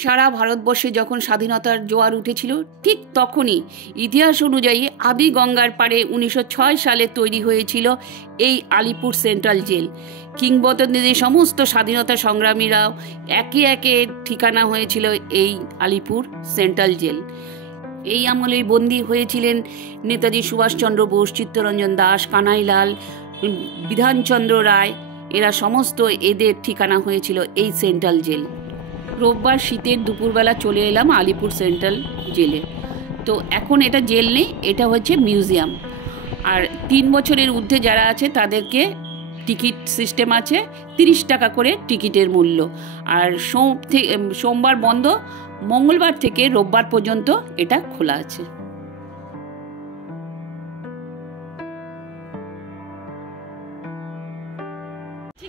সারা ভারতবর্ষে যখন স্বাধীনতার জোয়ার উঠেছিল ঠিক তখনই ইতিহাস অনুযায়ী আদি গঙ্গার পাড়ে 1906 সালে তৈরি হয়েছিল এই আলিপুর সেন্ট্রাল জেল। কিংবদন্তিদের সমস্ত স্বাধীনতা সংগ্রামীরাও একে একে ঠিকানা হয়েছিল এই আলিপুর সেন্ট্রাল জেল। এই আমলে বন্দী হয়েছিলেন নেতাজি সুভাষচন্দ্র বোস, চিত্তরঞ্জন দাস, কানাইলাল, বিধানচন্দ্র রায়। এরা সমস্ত এদের ঠিকানা হয়েছিল এই সেন্ট্রাল জেল। রোববার শীতের দুপুরবেলা চলে এলাম আলিপুর সেন্ট্রাল জেলে। তো এখন এটা জেল নেই, এটা হচ্ছে মিউজিয়াম। আর 3 বছরের ঊর্ধ্বে যারা আছে তাদেরকে টিকিট সিস্টেম আছে, 30 টাকা করে টিকিটের মূল্য। আর সোমবার বন্ধ, মঙ্গলবার থেকে রোববার পর্যন্ত এটা খোলা আছে।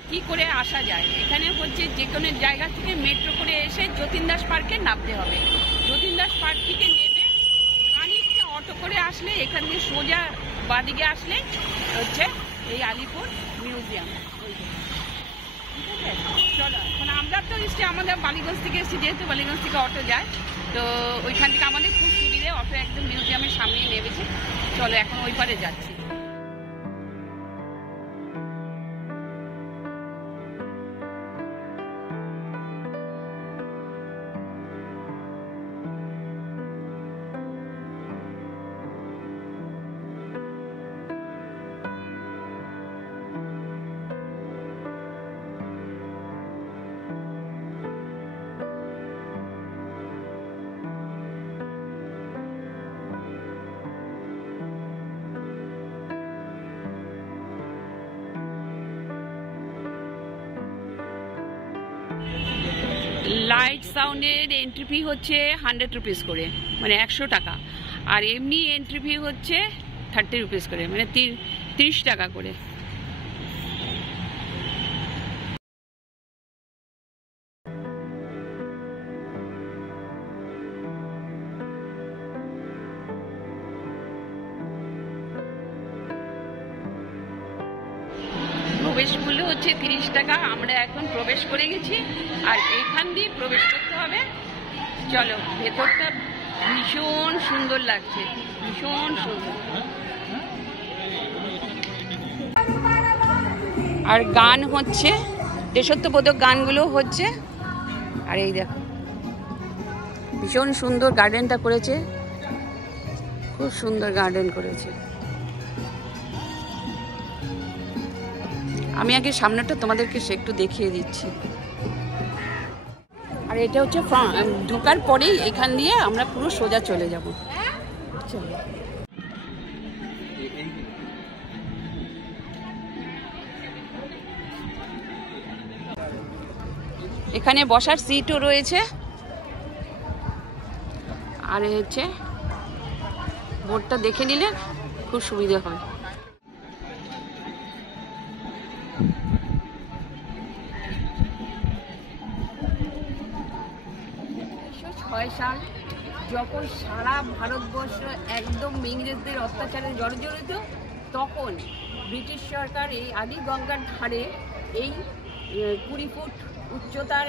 কি করে আসা যায়? এখানে হচ্ছে যে কোনো জায়গা থেকে মেট্রো করে এসে যতীন দাস পার্কে নামতে হবে। যতীন দাস পার্ক থেকে নেমে খানিকটা অটো করে আসলে এখান থেকে সোজা বাদিকে আসলে হচ্ছে এই আলিপুর মিউজিয়াম। ঠিক আছে, চলো। এখন আমরা তো এসছি, আমাদের বালিগঞ্জ থেকে এসছি, যেহেতু বালিগঞ্জ থেকে অটো যায়, তো ওইখান থেকে আমাদের খুব সুবিধে, অটো একদম মিউজিয়ামের সামনেই নেমেছে। চলো এখন ওই পারে যাচ্ছি। লাইট সাউন্ডের এন্ট্রি ফি হচ্ছে 100 রুপিস করে, মানে 100 টাকা। আর এমনি এন্ট্রি ফি হচ্ছে 30 রুপিস করে, মানে 30 টাকা করে। প্রবেশ মূল্য হচ্ছে 30 টাকা। আমরা এখন প্রবেশ করে গেছি, আর এখান দিয়ে প্রবেশ করতে হবে। চলো, ভেতরটা ভীষণ সুন্দর লাগছে, ভীষণ সুন্দর। আর গান হচ্ছে, দেশাত্মবোধক গানগুলো হচ্ছে। আর এই দেখো ভীষণ সুন্দর গার্ডেনটা করেছে, খুব সুন্দর গার্ডেন করেছে। আমি আগে সামনেটা তোমাদেরকে একটু দেখিয়ে দিচ্ছি। আর এটা হচ্ছে ঢোকার পরেই এখান দিয়ে আমরা পুরো সোজা চলে যাব। চলো, এখানে বসার সিটও রয়েছে। আর হচ্ছে বোর্ডটা দেখে নিলে খুব সুবিধা হয়। 1906 সাল যখন সারা ভারতবর্ষ একদম ইংরেজদের অত্যাচারে জর্জরিত, তখন ব্রিটিশ সরকার এই আদি গঙ্গার ধারে এই 20 ফুট উচ্চতার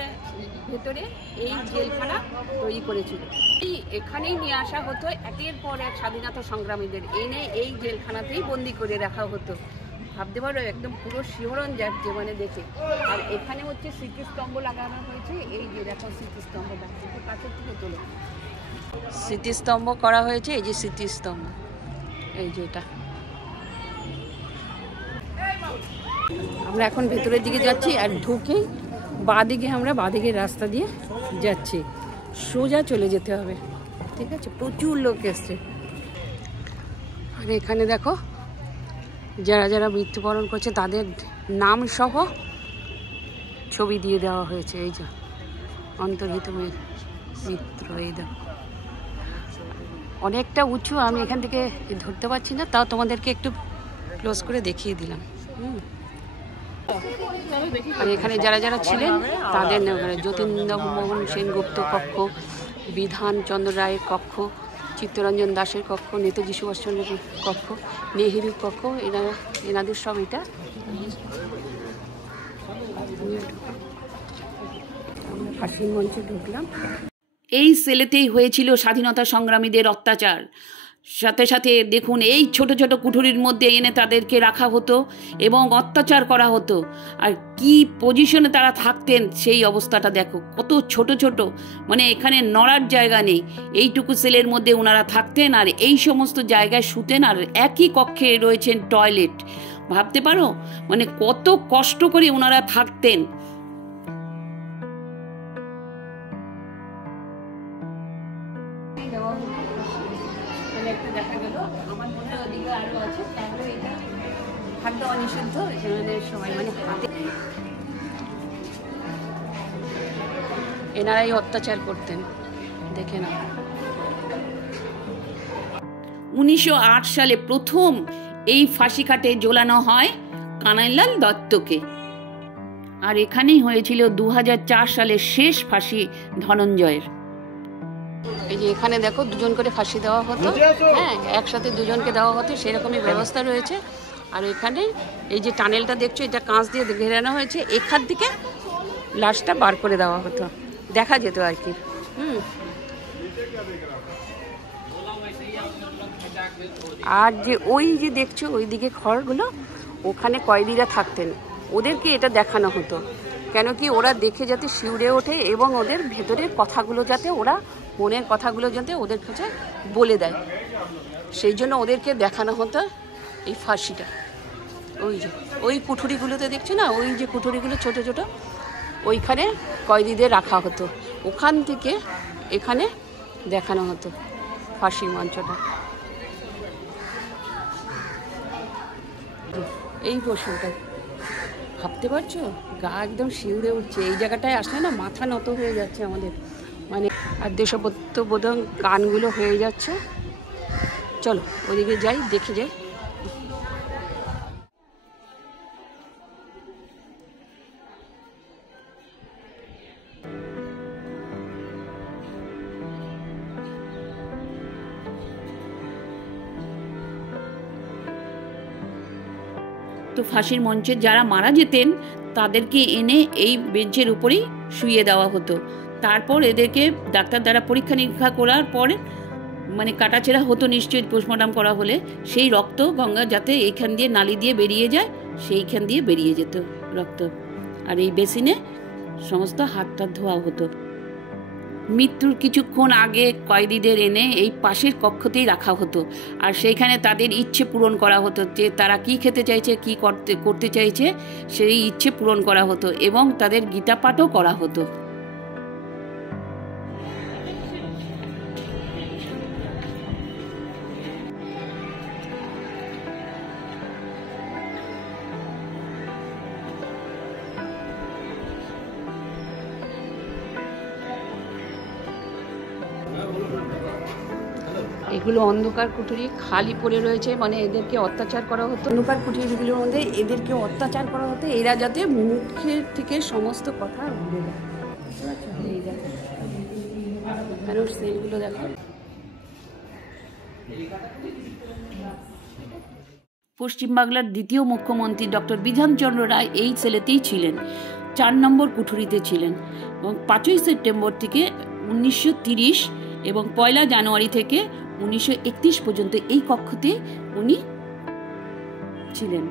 ভেতরে এই জেলখানা তৈরি করেছিল। এখানেই নিয়ে আসা হতো একের পর এক স্বাধীনতা সংগ্রামীদের, এনে এই জেলখানাতেই বন্দি করে রাখা হতো। ভাবতে পারো, একদম পুরো শিহরণ যাচ্ছে মানে দেখে। আর এখানে হচ্ছে স্মৃতিস্তম্ভ লাগানো হয়েছে। এই যে দেখো স্মৃতিস্তম্ভ, কাছের থেকে তোলো, স্মৃতিস্তম্ভ করা হয়েছে। এই যে স্মৃতিস্তম্ভ, এই যে এটা। আমরা এখন ভেতরের দিকে যাচ্ছি, আর ঢুকেই বাঁদিকে আমরা বাঁদিকের রাস্তা দিয়ে যাচ্ছি, সোজা চলে যেতে হবে। ঠিক আছে, প্রচুর লোক এসছে। আর এখানে দেখো যারা যারা মৃত্যুবরণ করছে তাদের নাম সহ ছবি দিয়ে দেওয়া হয়েছে। এই যে অন্তর্হিত চিত্র, এই দেখো অনেকটা উঁচু। আমি এখান থেকে ধরতে পারছি না, তাও তোমাদেরকে একটু ক্লোজ করে দেখিয়ে দিলাম। আর এখানে যারা যারা ছিলেন তাদের যতীন্দ্রমোহন সেনগুপ্ত কক্ষ, বিধানচন্দ্র রায়ের কক্ষ, চিত্তরঞ্জন দাসের কক্ষ, নেতাজি সুভাষচন্দ্রের কক্ষ, নেহেরুর কক্ষ, এনাদের সব এটা ফাঁসির মঞ্চে ঢুকলাম। এই সেলেতেই হয়েছিল স্বাধীনতা সংগ্রামীদের অত্যাচার। সাথে সাথে দেখুন এই ছোট ছোট কুঠুরির মধ্যে এনে তাদেরকে রাখা হতো এবং অত্যাচার করা হতো। আর কি পজিশনে তারা থাকতেন সেই অবস্থাটা দেখো, কত ছোট ছোট, মানে এখানে নড়ার জায়গা নেই। এইটুকু সেলের মধ্যে ওনারা থাকতেন আর এই সমস্ত জায়গায় শুতেন, আর একই কক্ষে রয়েছেন টয়লেট। ভাবতে পারো মানে কত কষ্ট করে ওনারা থাকতেন। দেখা গেল আমার মনে হয় ওদিকে আরো আছে, তাহলে এটা খাদ্য অনিষিদ্ধ সবাই মানে হাতে এনারাই অত্যাচার করতেন। দেখে না 1908 সালে প্রথম এই ফাঁসি কাটে ঝোলানো হয় কানাইলাল দত্তকে। আর এখানেই হয়েছিল 2004 সালে শেষ ফাঁসি ধনঞ্জয়ের। এই যে এখানে দেখো দুজন করে ফাঁসি দেওয়া হতো, হ্যাঁ একসাথে দুজনকে দেওয়া হতো, সেরকমই ব্যবস্থা রয়েছে। আর এখানে এই যে টানেলটা দেখছো, এটা কাঁচ দিয়ে ঘেরানো হয়েছে, এখান থেকে লাশটা বার করে দেওয়া হতো, দেখা যেত আর কি। আর যে ওই যে দেখছো ওইদিকে ঘরগুলো, ওখানে কয়েদিরা থাকতেন, ওদেরকে এটা দেখানো হতো কেন কি ওরা দেখে যাতে শিউরে ওঠে এবং ওদের ভেতরের কথাগুলো যাতে ওরা মনের কথাগুলো যাতে ওদের কাছে বলে দেয়, সেই জন্য ওদেরকে দেখানো হতো এই ফাঁসিটা। ওই যে ওই কুঠুরিগুলোতে দেখছো না, ওই যে কুঠুরিগুলো ছোট ছোট, ওইখানে কয়েদিদের রাখা হতো, ওখান থেকে এখানে দেখানো হতো ফাঁসির মঞ্চটা। এই প্রশ্নটা ভাবতে পারছো, গা একদম শিউরে উঠছে। এই জায়গাটায় আসলে না মাথা নত হয়ে যাচ্ছে আমাদের, মানে আর দেশাত্মবোধক গানগুলো হয়ে যাচ্ছে। চলো ওদিকে যাই, দেখে যাই। তো ফাঁসির মঞ্চে যারা মারা যেতেন তাদেরকে এনে এই বেঞ্চের উপরেই শুইয়ে দেওয়া হতো। তারপর এদেরকে ডাক্তার দ্বারা পরীক্ষা নিরীক্ষা করার পরে মানে কাটাছেঁড়া হতো নিশ্চয়ই পোস্টমর্টম করা হলে, সেই রক্ত গঙ্গা যাতে এইখান দিয়ে নালি দিয়ে বেরিয়ে যায় সেইখান দিয়ে বেরিয়ে যেত রক্ত। আর এই বেসিনে সমস্ত হাত টাত ধোয়া হতো। মৃত্যুর কিছুক্ষণ আগে কয়েদিদের এনে এই পাশের কক্ষতেই রাখা হতো, আর সেইখানে তাদের ইচ্ছে পূরণ করা হতো, যে তারা কি খেতে চাইছে, কি করতে চাইছে সেই ইচ্ছে পূরণ করা হতো এবং তাদের গীতা পাঠও করা হতো। এগুলো অন্ধকার কুঠুরি, খালি পড়ে রয়েছে, মানে এদেরকে অত্যাচার করা হতো। অন্ধকার কুঠুরিগুলোর মধ্যে এদেরকে অত্যাচার করা হতো, এরা যাতে মুখের থেকে সমস্ত কথা ভুলে যায়। এই দেখো আর ওর সেলগুলো দেখো। পশ্চিমবাংলার দ্বিতীয় মুখ্যমন্ত্রী ডক্টর বিধানচন্দ্র রায় এই সেলেতেই ছিলেন, 4 নম্বর কুঠুরিতে ছিলেন এবং 5ই সেপ্টেম্বর থেকে 1930 এবং 1 জানুয়ারি থেকে 1931 পর্যন্ত এই কক্ষতে উনি ছিলেন।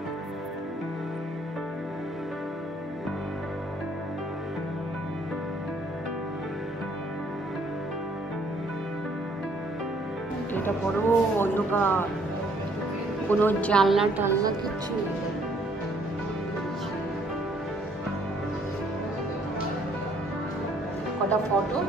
এটা বড় অন্ধকার, কোনো জানলা টালনা কিচ্ছু নেই। কটা ফটো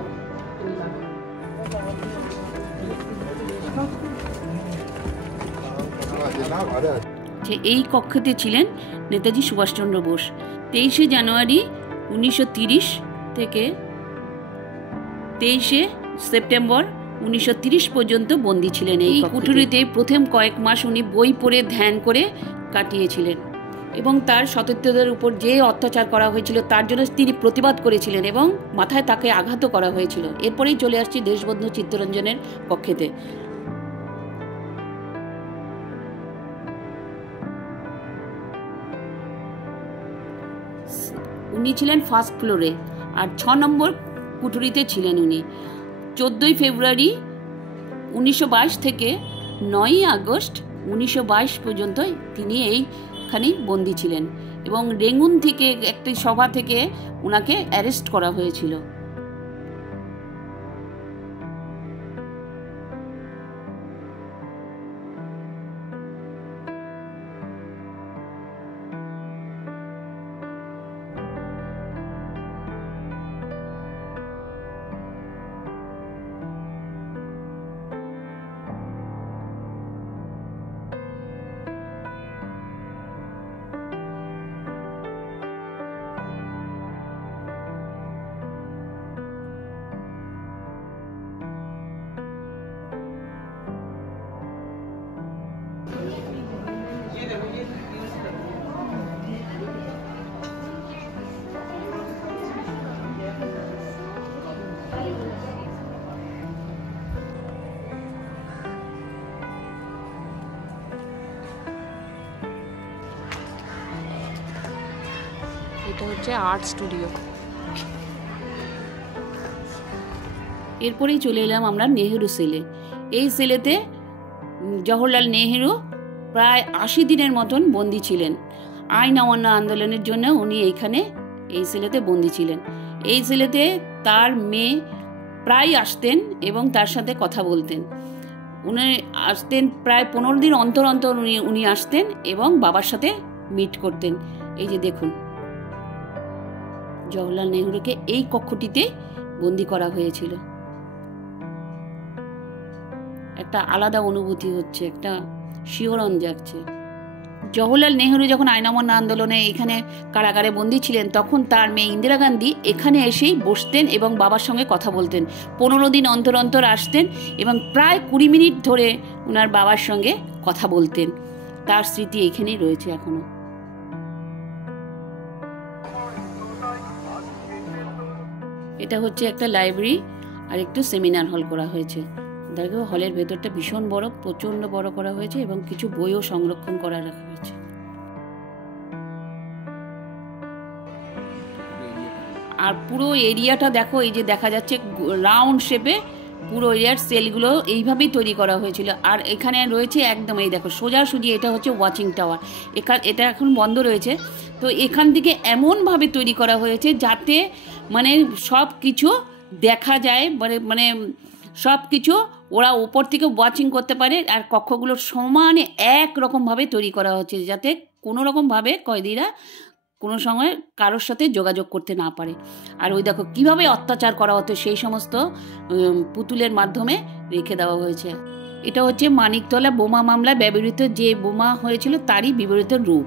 এই কক্ষতে ছিলেন নেতাজি সুভাষচন্দ্র বোস। 23 জানুয়ারি 1930 থেকে 23 সেপ্টেম্বর 1930 পর্যন্ত বন্দী ছিলেন এই কুঠুরিতে। প্রথম কয়েক মাস উনি বই পড়ে ধ্যান করে কাটিয়েছিলেন এবং তার সতীর্থদের উপর যে অত্যাচার করা হয়েছিল তার জন্য তিনি প্রতিবাদ করেছিলেন এবং মাথায় তাকে আঘাতও করা হয়েছিল। এরপরেই চলে আসছি দেশবন্ধু চিত্তরঞ্জনের কক্ষেতে। উনি ছিলেন ফার্স্ট ফ্লোরে, আর 6 নম্বর কুঠুরিতে ছিলেন উনি। 14ই ফেব্রুয়ারি 1922 থেকে 9ই আগস্ট 1922 পর্যন্ত তিনি এইখানেই বন্দী ছিলেন এবং রেঙ্গুন থেকে একটি সভা থেকে ওনাকে অ্যারেস্ট করা হয়েছিল। এটা হচ্ছে আর্ট স্টুডিও। এরপরেই চলে এলাম আমরা নেহেরু সেলে। এই সেলেতে জওহরলাল নেহেরু প্রায় 80 দিনের মতন বন্দী ছিলেন। আইন অমান্য আন্দোলনের জন্য উনি এইখানে এই সেলেতে বন্দী ছিলেন। এই সেলেতে তার মেয়ে প্রায় আসতেন এবং তার সাথে কথা বলতেন। উনি আসতেন প্রায় 15 দিন অন্তর অন্তর উনি আসতেন এবং বাবার সাথে মিট করতেন। এই যে দেখুন, জওহরলাল নেহরুকে এই কক্ষটিতে বন্দী করা হয়েছিল। একটা আলাদা অনুভূতি হচ্ছে, একটা শিহরণ জাগছে। জওহরলাল নেহরু যখন আইন অমান্য আন্দোলনে এখানে কারাগারে বন্দী ছিলেন, তখন তার মেয়ে ইন্দিরা গান্ধী এখানে এসেই বসতেন এবং বাবার সঙ্গে কথা বলতেন। 15 দিন অন্তর অন্তর আসতেন এবং প্রায় 20 মিনিট ধরে ওনার বাবার সঙ্গে কথা বলতেন। তার স্মৃতি এখানেই রয়েছে এখনো। এটা হচ্ছে একটা লাইব্রেরি আর একটু সেমিনার হল করা হয়েছে। দেখো, হলের ভেতরটা ভীষণ বড়, প্রচন্ড বড় করা হয়েছে এবং কিছু বইও সংরক্ষণ করা রাখা হয়েছে। আর পুরো এরিয়াটা দেখো, এই যে দেখা যাচ্ছে রাউন্ড শেপে পুরো এরিয়ার সেলগুলো এইভাবেই তৈরি করা হয়েছিল। আর এখানে রয়েছে একদম, এই দেখো সোজাসুজি, এটা হচ্ছে ওয়াচিং টাওয়ার। এটা এখন বন্ধ রয়েছে। তো এখান থেকে এমনভাবে তৈরি করা হয়েছে যাতে মানে সব কিছু দেখা যায়, মানে সব কিছু ওরা ওপর থেকে ওয়াচিং করতে পারে। আর কক্ষগুলো সমানে একরকমভাবে তৈরি করা হচ্ছে যাতে কোনো রকমভাবে কয়েদিরা কোনো সময় কারোর সাথে যোগাযোগ করতে না পারে। আর ওই দেখো কীভাবে অত্যাচার করা হতো সেই সমস্ত পুতুলের মাধ্যমে রেখে দেওয়া হয়েছে। এটা হচ্ছে মানিকতলা বোমা মামলায় ব্যবহৃত যে বোমা হয়েছিল তারই বিবরিত রূপ।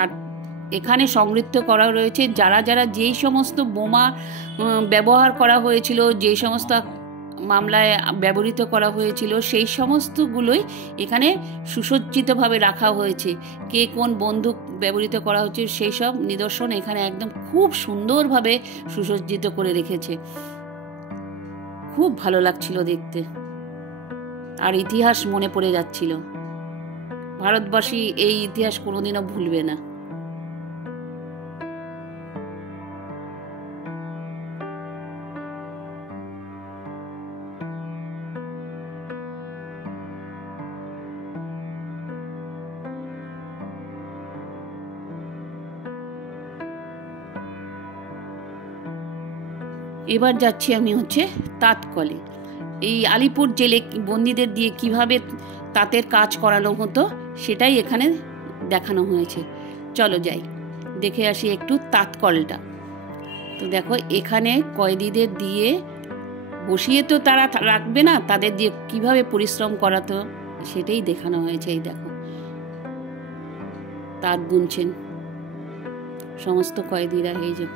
আর এখানে সংরক্ষিত করা রয়েছে যারা যারা যেই সমস্ত বোমা ব্যবহার করা হয়েছিল, যেই সমস্ত মামলায় ব্যবহৃত করা হয়েছিল, সেই সমস্তগুলোই এখানে সুসজ্জিতভাবে রাখা হয়েছে। কে কোন বন্দুক ব্যবহৃত করা হচ্ছে সেই সব নিদর্শন এখানে একদম খুব সুন্দরভাবে সুসজ্জিত করে রেখেছে। খুব ভালো লাগছিল দেখতে, আর ইতিহাস মনে পড়ে যাচ্ছিল। ভারতবাসী এই ইতিহাস কোনোদিনও ভুলবে না। এবার যাচ্ছি আমি হচ্ছে তাঁতকলে। এই আলিপুর জেলে বন্দীদের দিয়ে কিভাবে তাঁতের কাজ করানো হতো সেটাই এখানে দেখানো হয়েছে। চলো যাই, দেখে আসি একটু তাঁতকলটা। তো দেখো, এখানে কয়েদিদের দিয়ে বসিয়ে তো তারা রাখবে না, তাদের দিয়ে কিভাবে পরিশ্রম করাতো সেটাই দেখানো হয়েছে। এই দেখো, তাঁত বুনছেন সমস্ত কয়েদিরা। এই যে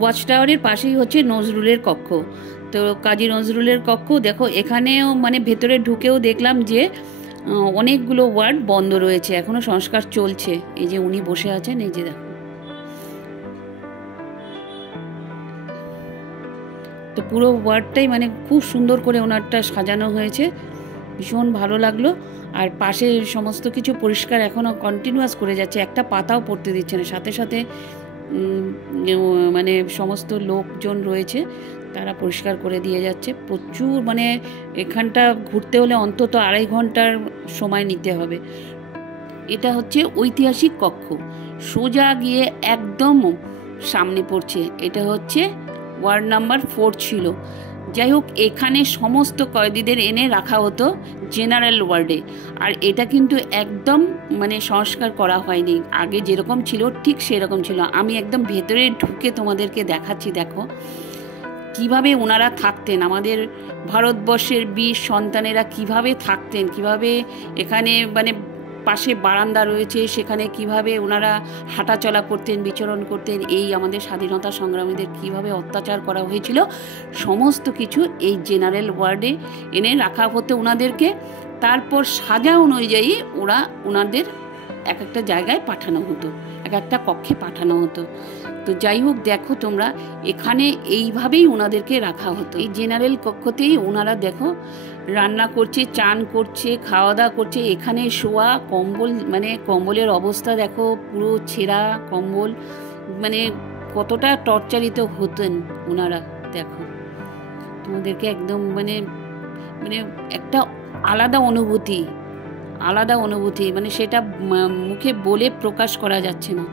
ওয়াচ টাওয়ারের পাশেই হচ্ছে নজরুলের কক্ষ। তো কাজী নজরুলের কক্ষ দেখো, এখানেও মানে ভেতরে ঢুকেও দেখলাম যে অনেকগুলো ওয়ার্ড বন্ধ রয়েছে, এখনো সংস্কার চলছে। এই যে উনি বসে আছেন, এই যে দেখো। তো পুরো ওয়ার্ডটাই মানে খুব সুন্দর করে ওনারটা সাজানো হয়েছে, ভীষণ ভালো লাগলো। আর পাশে সমস্ত কিছু পরিষ্কার এখনও কন্টিনিউয়াস করে যাচ্ছে, একটা পাতাও পড়তে দিচ্ছে না। সাথে সাথে মানে সমস্ত লোকজন রয়েছে, তারা পরিষ্কার করে দিয়ে যাচ্ছে। প্রচুর মানে এখানটা ঘুরতে হলে অন্তত 2.5 ঘন্টার সময় নিতে হবে। এটা হচ্ছে ঐতিহাসিক কক্ষ, সোজা গিয়ে একদম সামনে পড়ছে। এটা হচ্ছে ওয়ার্ড নাম্বার 4 ছিল। যাই হোক, এখানে সমস্ত কয়েদিদের এনে রাখা হতো জেনারেল ওয়ার্ডে। আর এটা কিন্তু একদম মানে সংস্কার করা হয়নি, আগে যেরকম ছিল ঠিক সেরকম ছিল। আমি একদম ভেতরে ঢুকে তোমাদেরকে দেখাচ্ছি। দেখো কিভাবে ওনারা থাকতেন, আমাদের ভারতবর্ষের বীর সন্তানেরা কিভাবে থাকতেন, কিভাবে এখানে মানে পাশে বারান্দা রয়েছে, সেখানে কিভাবে ওনারা হাঁটাচলা করতেন, বিচরণ করতেন, এই আমাদের স্বাধীনতা সংগ্রামীদের কিভাবে অত্যাচার করা হয়েছিল, সমস্ত কিছু এই জেনারেল ওয়ার্ডে এনে রাখা হতো ওনাদেরকে। তারপর সাজা অনুযায়ী ওনাদের এক একটা জায়গায় পাঠানো হতো, এক একটা কক্ষে পাঠানো হতো। তো যাই হোক, দেখো তোমরা, এখানে এইভাবেই ওনাদেরকে রাখা হতো। এই জেনারেল কক্ষতেই ওনারা দেখো রান্না করছে, চান করছে, খাওয়া দাওয়া করছে। এখানে শোয়া, কম্বল, মানে কম্বলের অবস্থা দেখো, পুরো ছেঁড়া কম্বল, মানে কতটা টর্চারিত হতেন ওনারা। দেখো তোমাদেরকে একদম মানে মানে একটা আলাদা অনুভূতি, মানে সেটা মুখে বলে প্রকাশ করা যাচ্ছে না।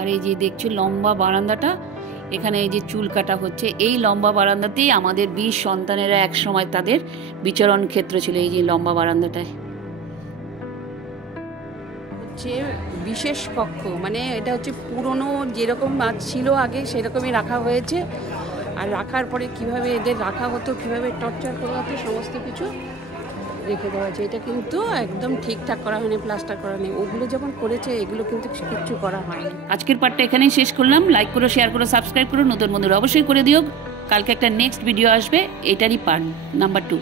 আর এই যে দেখছো লম্বা বারান্দাটা, এখানে এই যে চুল কাটা হচ্ছে, এই লম্বা বারান্দাতেই আমাদের বীর সন্তানেরা এক সময় তাদের বিচরণ ক্ষেত্র ছিল। এই যে লম্বা বারান্দাটায় হচ্ছে বিশেষ কক্ষ, মানে এটা হচ্ছে পুরনো যেরকম ছিল আগে সেরকমই রাখা হয়েছে। আর রাখার পরে কিভাবে এদের রাখা হতো, কিভাবে টর্চার করা হতো, সমস্ত কিছু রেখে দেওয়া আছে। এটা কিন্তু একদম ঠিকঠাক করা হয়নি, প্লাস্টার করা নেই। ওগুলো যখন করেছে এগুলো কিন্তু কিচ্ছু করা হয়নি। আজকের পার্টটা এখানেই শেষ করলাম। লাইক করো, শেয়ার করো, সাবস্ক্রাইব করো, নতুন বন্ধুরা অবশ্যই করে দিও। কালকে একটা নেক্সট ভিডিও আসবে, এটারই পার্ট নাম্বার 2।